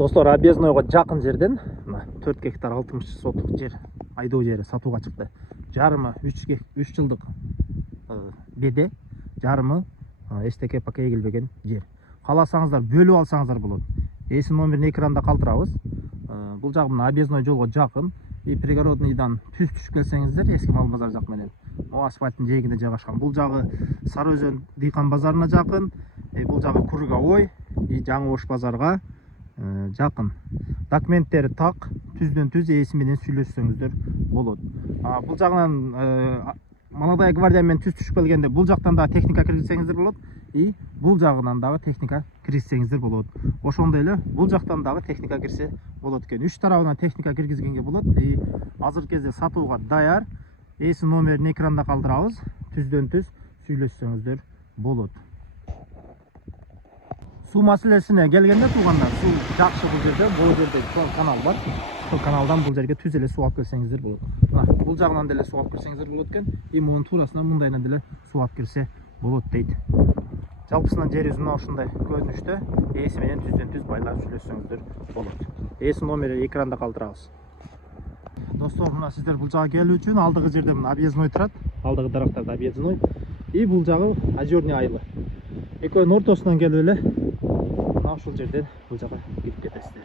Достор, объезднойго жакын жерден 4 гектар 60 соток жер айдоо жери сатууга чыкты. Жарымы 3 жылдык беде, жарымы эчтеке пакет эгилбеген жер. Кааласаңыздар бөлүп алсаңыздар болот. Эсин номерин экранда калтырабыз. Бул жагы мына объездной жолго жакын. И пригородныйдан түз түшүп келсеңиздер, эски мал базар жак менен асфальттын жээгинде жайгашкан. Бул жагы Сары Өзөн дыйкан базарына жакын. Бул жагы Кургавой, Жаңы Ош базарга жакын. Документтери так, түздөн түз ээси менен сүйлөшсөңүздөр болот. Бул жагынан Молодая гвардия менен түз түшүп келгенде бул жактан дагы техника киргизсеңиздер болот. И бул жагынан дагы техника киргизсеңиздер болот. Ошондой эле бул жактан дагы техника кирсе болот экен. Үч тарабынан техника киргизгенге болот. И азыркы кезде сатууга даяр. Эси номерин экранда калтырабыз. Түздөн түз сүйлөшсөңүздөр болот. Суу маселесине келгенде туугандар, суу жакшы бул жерде канал бар. Ошол каналдан бул жерге түз эле суу алып келсеңиздер болот. Бул жагынан деле суу алып кирсеңиздер болот экен. И мунун туурасынан мындайынан деле суу алып кирсе болот дейт. Жалпысынан жер жүзүнө ушундай көрүнүштө ээси менен түздөн түз байлап сүйлөшсөңүздөр болот. Эси номери экранда калтырабыз. Достор, мына сиздер бул жага келүү үчүн алдыгы жерде мына объездной турат. Алдыгы дарактарда объездной. И бул жагы Озерный айылы. Экөөнүн ортосунан келип эле ушул жерден бул жака кирип кетесиздер.